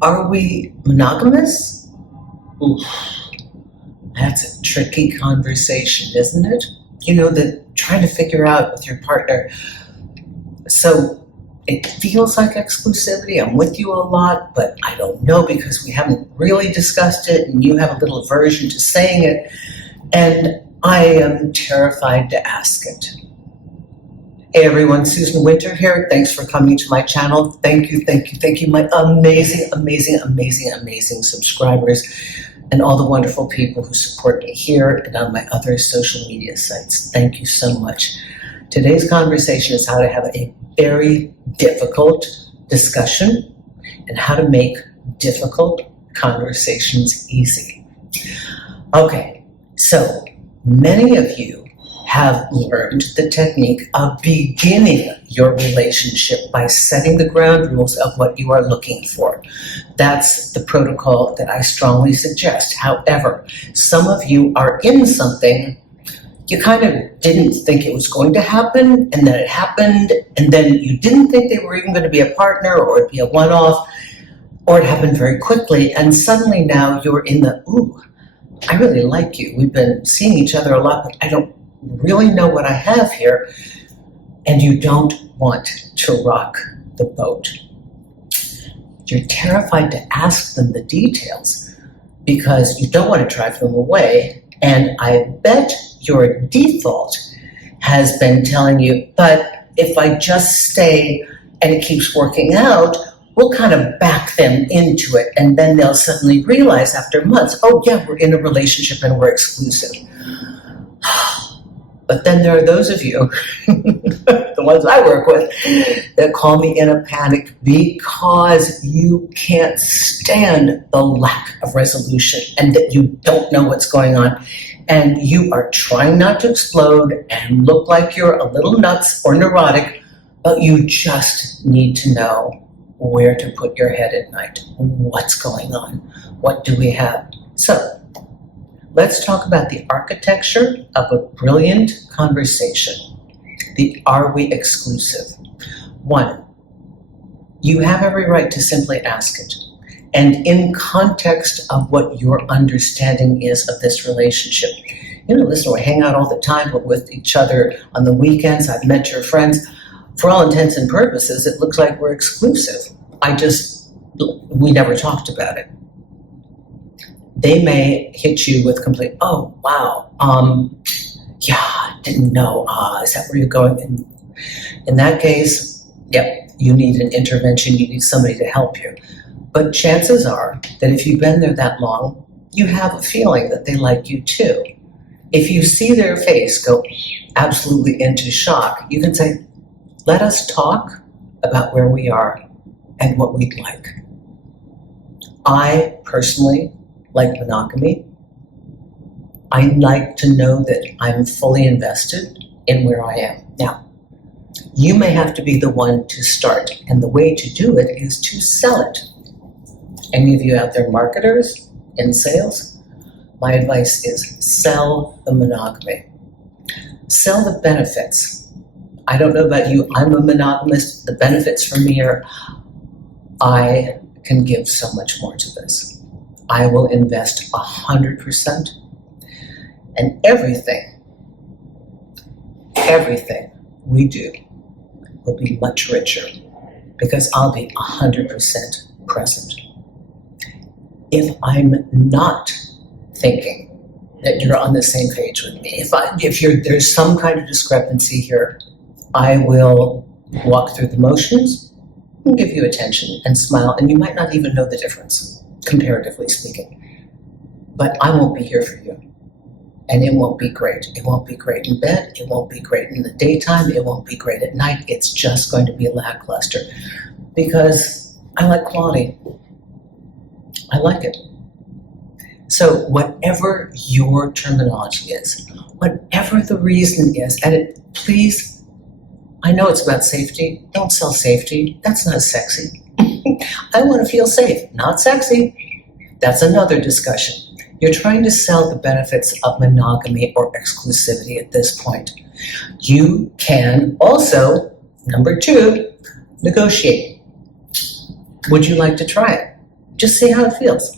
Are we monogamous? Oof, that's a tricky conversation, isn't it? Trying to figure out with your partner. So it feels like exclusivity. I'm with you a lot, but I don't know because we haven't really discussed it, and you have a little aversion to saying it, and I am terrified to ask it. Hey everyone, Susan Winter here. Thanks for coming to my channel. Thank you, my amazing subscribers and all the wonderful people who support me here and on my other social media sites. Thank you so much. Today's conversation is how to have a very difficult discussion and how to make difficult conversations easy. Okay, so many of you have learned the technique of beginning your relationship by setting the ground rules of what you are looking for. That's the protocol that I strongly suggest. However, some of you are in something you kind of didn't think it was going to happen, and then it happened, and then you didn't think they were even going to be a partner or it'd be a one-off, or it happened very quickly, and suddenly now you're in the, ooh, I really like you. We've been seeing each other a lot, but I don't really know what I have here, and you don't want to rock the boat. You're terrified to ask them the details because you don't want to drive them away, and I bet your default has been telling you, but if I just stay and it keeps working out, we'll kind of back them into it, and then they'll suddenly realize after months, oh yeah, we're in a relationship and we're exclusive. But then there are those of you, the ones I work with, that call me in a panic because you can't stand the lack of resolution and that you don't know what's going on. And you are trying not to explode and look like you're a little nuts or neurotic, but you just need to know where to put your head at night. What's going on? What do we have? So, let's talk about the architecture of a brilliant conversation. The are we exclusive? 1, you have every right to simply ask it. And in context of what your understanding is of this relationship. Listen, we hang out all the time, but with each other on the weekends. I've met your friends. For all intents and purposes, it looks like we're exclusive. We never talked about it. They may hit you with complete, oh, wow, yeah, I didn't know, is that where you're going? And in that case, yep, you need an intervention, you need somebody to help you. But chances are that if you've been there that long, you have a feeling that they like you too. If you see their face go absolutely into shock, you can say, let us talk about where we are and what we'd like. I personally like monogamy. I like to know that I'm fully invested in where I am. Now, you may have to be the one to start, and the way to do it is to sell it. Any of you out there marketers in sales, my advice is sell the monogamy. Sell the benefits. I don't know about you, I'm a monogamist. The benefits for me are I can give so much more to this. I will invest 100%, and everything we do will be much richer because I'll be 100% present. If I'm not thinking that you're on the same page with me, if there's some kind of discrepancy here, I will walk through the motions and give you attention and smile, and you might not even know the difference, comparatively speaking. But I won't be here for you. And it won't be great. It won't be great in bed. It won't be great in the daytime. It won't be great at night. It's just going to be lackluster because I like quality. I like it. So whatever your terminology is, whatever the reason is, and please, I know it's about safety. Don't sell safety. That's not sexy. I want to feel safe, not sexy. That's another discussion. You're trying to sell the benefits of monogamy or exclusivity at this point. You can also, number 2, negotiate. Would you like to try it? Just see how it feels.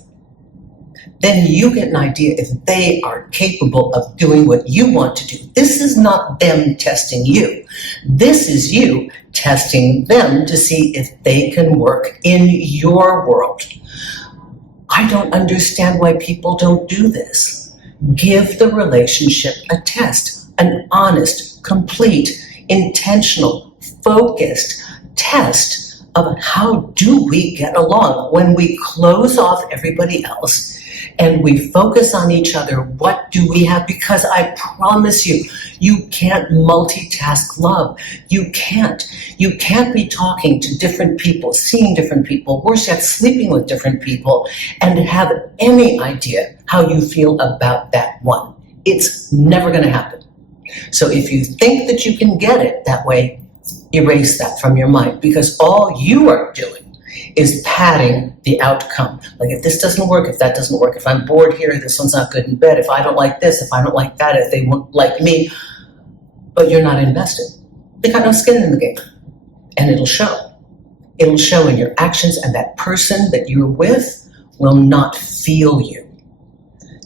Then you get an idea if they are capable of doing what you want to do. This is not them testing you. This is you testing them to see if they can work in your world. I don't understand why people don't do this. Give the relationship a test, an honest, complete, intentional, focused test of how do we get along when we close off everybody else and we focus on each other. What do we have? Because I promise you, you can't multitask love. You can't. You can't be talking to different people, seeing different people, worse yet, sleeping with different people, and have any idea how you feel about that one. It's never going to happen. So if you think that you can get it that way, erase that from your mind, because all you are doing is padding the outcome. Like, if this doesn't work, if that doesn't work, if I'm bored here, this one's not good in bed, if I don't like this, if I don't like that, if they won't like me, but you're not invested. They got no skin in the game. And it'll show. It'll show in your actions, and that person that you're with will not feel you.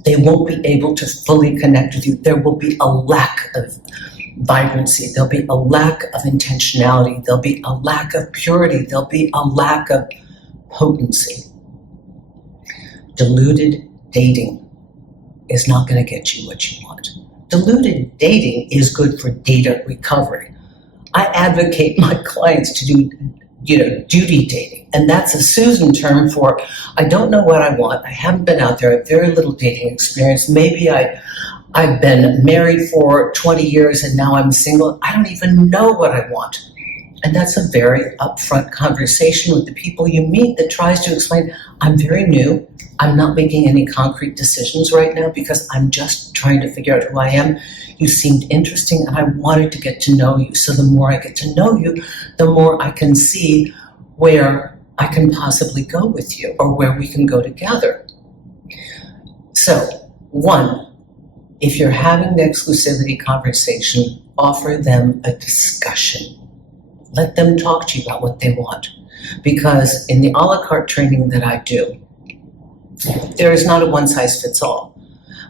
They won't be able to fully connect with you. There will be a lack of vibrancy. There'll be a lack of intentionality. There'll be a lack of purity. There'll be a lack of potency. Diluted dating is not going to get you what you want. Diluted dating is good for data recovery. I advocate my clients to do, duty dating. And that's a Susan term for, I don't know what I want. I haven't been out there. I have very little dating experience. Maybe I've been married for 20 years and now I'm single. I don't even know what I want. And that's a very upfront conversation with the people you meet that tries to explain, I'm very new. I'm not making any concrete decisions right now because I'm just trying to figure out who I am. You seemed interesting and I wanted to get to know you. So the more I get to know you, the more I can see where I can possibly go with you or where we can go together. So, one, if you're having the exclusivity conversation, offer them a discussion. Let them talk to you about what they want. Because in the a la carte training that I do, there is not a one-size-fits-all.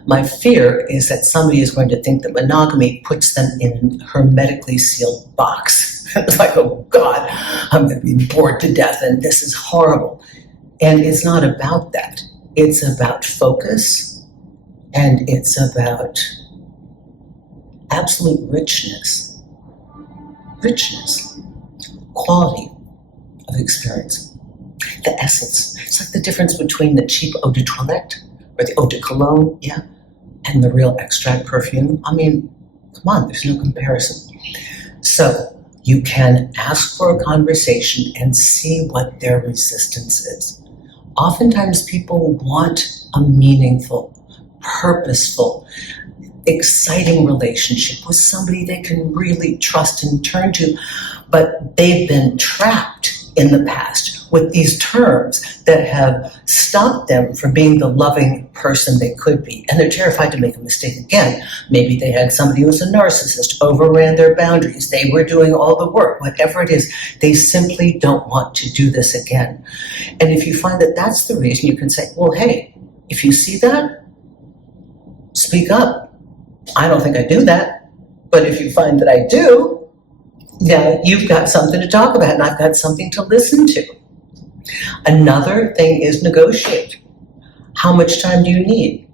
My fear is that somebody is going to think that monogamy puts them in a hermetically sealed box. It's like, oh God, I'm going to be bored to death and this is horrible. And it's not about that. It's about focus and it's about absolute richness. Richness. Quality of experience. The essence. It's like the difference between the cheap eau de toilette or the eau de cologne, and the real extract perfume. I mean, come on, there's no comparison. So you can ask for a conversation and see what their resistance is. Oftentimes people want a meaningful, purposeful, exciting relationship with somebody they can really trust and turn to, but they've been trapped in the past with these terms that have stopped them from being the loving person they could be. And they're terrified to make a mistake again. Maybe they had somebody who was a narcissist, overran their boundaries, they were doing all the work, whatever it is, they simply don't want to do this again. And if you find that that's the reason, you can say, well, hey, if you see that, speak up. I don't think I do that, but if you find that I do, now you've got something to talk about and I've got something to listen to. Another thing is negotiate. How much time do you need?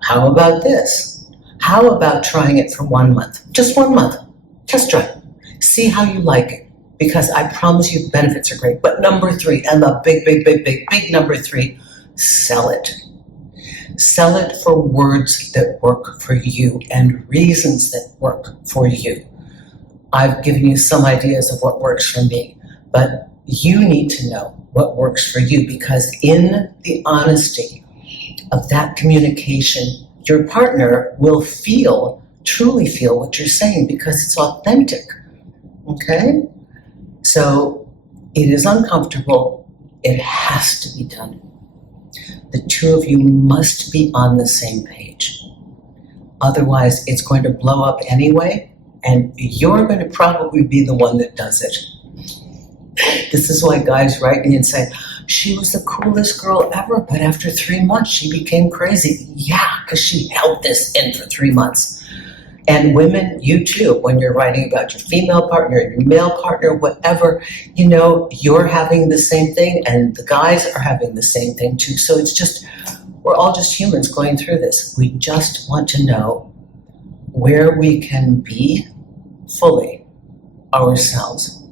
How about this? How about trying it for 1 month? Just 1 month. Test drive. See how you like it. Because I promise you the benefits are great. But number 3, and the big number 3, sell it. Sell it for words that work for you and reasons that work for you. I've given you some ideas of what works for me, but you need to know what works for you, because in the honesty of that communication, your partner will truly feel what you're saying because it's authentic, okay? So it is uncomfortable. It has to be done. The two of you must be on the same page. Otherwise, it's going to blow up anyway, and you're going to probably be the one that does it. This is why guys write me and say, she was the coolest girl ever, but after 3 months, she became crazy. Yeah, because she held this in for 3 months. And women, you too, when you're writing about your female partner, your male partner, whatever, you're having the same thing, and the guys are having the same thing too. So it's just, we're all just humans going through this. We just want to know where we can be fully ourselves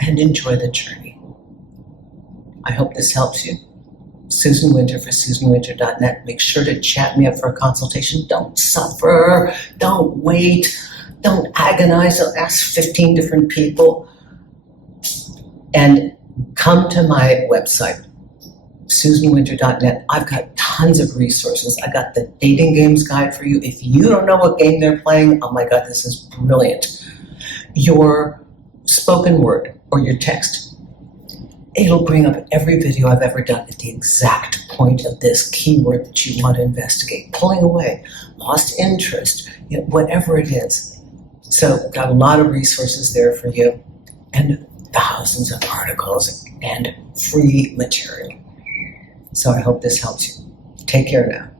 and enjoy the journey. I hope this helps you. Susan Winter for SusanWinter.net. Make sure to chat me up for a consultation. Don't suffer. Don't wait. Don't agonize. Don't ask 15 different people. And come to my website, SusanWinter.net. I've got tons of resources. I got the dating games guide for you. If you don't know what game they're playing, oh my God, this is brilliant. Your spoken word or your text, it'll bring up every video I've ever done at the exact point of this keyword that you want to investigate. Pulling away, lost interest, whatever it is. So got a lot of resources there for you, and thousands of articles and free material. So I hope this helps you. Take care now.